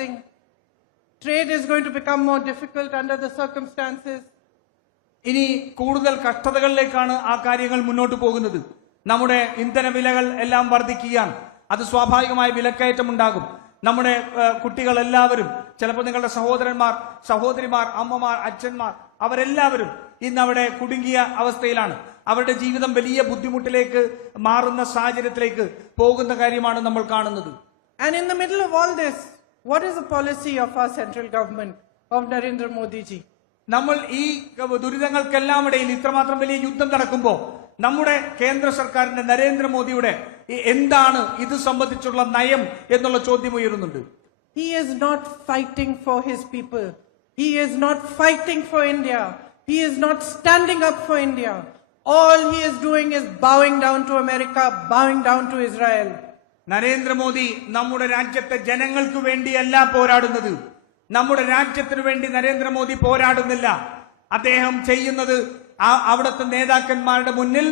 rising. Trade is going to become more difficult under the circumstances. ഇനി കൂടുതൽ കഷ്ടതകളിലേക്കാണ് ആ കാര്യങ്ങൾ മുന്നോട്ട് പോകുന്നത്. നമ്മുടെ ഇന്ധന വിലകൾ എല്ലാം വർദ്ധിക്കുകയാണ്. അത് സ്വാഭാവികമായ വിലക്കയറ്റം ഉണ്ടാകും. നമ്മുടെ കുട്ടികൾ എല്ലാവരും, ചിലപ്പോൾ നിങ്ങളുടെ സഹോദരന്മാർ, സഹോദരിമാർ, അമ്മമാർ, അച്ഛന്മാർ, അവരെല്ലാവരും ഇന്ന് അവിടെ കുടുങ്ങിയ അവസ്ഥയിലാണ്. അവരുടെ ജീവിതം വലിയ ബുദ്ധിമുട്ടിലേക്ക് മാറുന്ന സാഹചര്യത്തിലേക്ക് പോകുന്ന കാര്യമാണ് നമ്മൾ കാണുന്നത്. And in the middle of all this, what is the policy of our central government, of Narendra Modi ji? നമ്മൾ ഈ ദുരിതങ്ങൾക്കെല്ലാം ഇടയിൽ ഇത്രമാത്രം വലിയ യുദ്ധം നടക്കുമ്പോൾ നമ്മുടെ കേന്ദ്ര സർക്കാരിന്റെ നരേന്ദ്രമോദിയുടെ എന്താണ് ഇത് സംബന്ധിച്ചുള്ള നയം എന്നുള്ള ചോദ്യം ഉയരുന്നുണ്ട്. He is not fighting for his people. He is not fighting for India. He is not standing up for India. All he is doing is bowing down to America, bowing down to Israel. Narendra Modi നമ്മുടെ രാജ്യത്തെ ജനങ്ങൾക്ക് വേണ്ടിയല്ല പോരാടുന്നത്. നമ്മുടെ രാജ്യത്തിനു വേണ്ടി നരേന്ദ്രമോദി പോരാടുന്നില്ല. അദ്ദേഹം ചെയ്യുന്നത് അവിടുത്തെ നേതാക്കന്മാരുടെ മുന്നിൽ,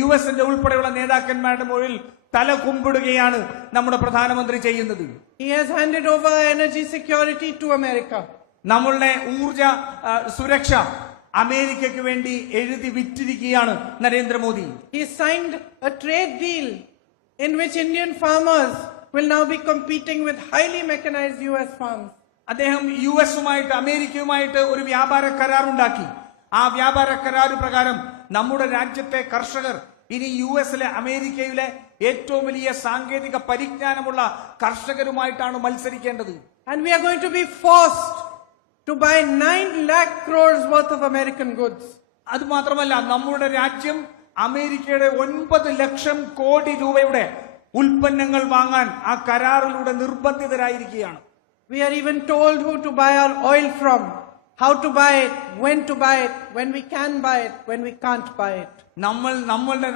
യുഎസിന്റെ ഉൾപ്പെടെയുള്ള നേതാക്കന്മാരുടെ മുന്നിൽ തല കുമ്പിടുകയാണ് നമ്മുടെ പ്രധാനമന്ത്രി ചെയ്യുന്നത്. He has handed over energy security to America. നമ്മളുടെ ഊർജ സുരക്ഷ അമേരിക്കയ്ക്ക് വേണ്ടി എഴുതി വിറ്റിരിക്കുകയാണ് Narendra Modi. He signed a trade deal in which Indian farmers will now be competing with highly mechanized US farms. അദ്ദേഹം യുഎസുമായിട്ട്, അമേരിക്കയുമായിട്ട് ഒരു വ്യാപാര കരാർ ഉണ്ടാക്കി. ആ വ്യാപാര കരാർ പ്രകാരം നമ്മുടെ രാജ്യത്തെ കർഷകർ ഇനി യുഎസിലെ, അമേരിക്കയിലെ ഏറ്റവും വലിയ സാങ്കേതിക പരിജ്ഞാനമുള്ള കർഷകരുമായിട്ടാണ് മത്സരിക്കേണ്ടത്. And we are going to be forced to buy 9 lakh crores worth of American goods. അത് മാത്രമല്ല, നമ്മുടെ രാജ്യം അമേരിക്കയുടെ 9 ലക്ഷം കോടി രൂപയുടെ ഉൽപ്പന്നങ്ങൾ വാങ്ങാൻ ആ കരാറിലൂടെ നിർബന്ധിതരായിരിക്കുകയാണ്. We are even told who to buy our oil from, how to buy it, when to buy it, when we can buy it, when we can't buy it. നമ്മളുടെ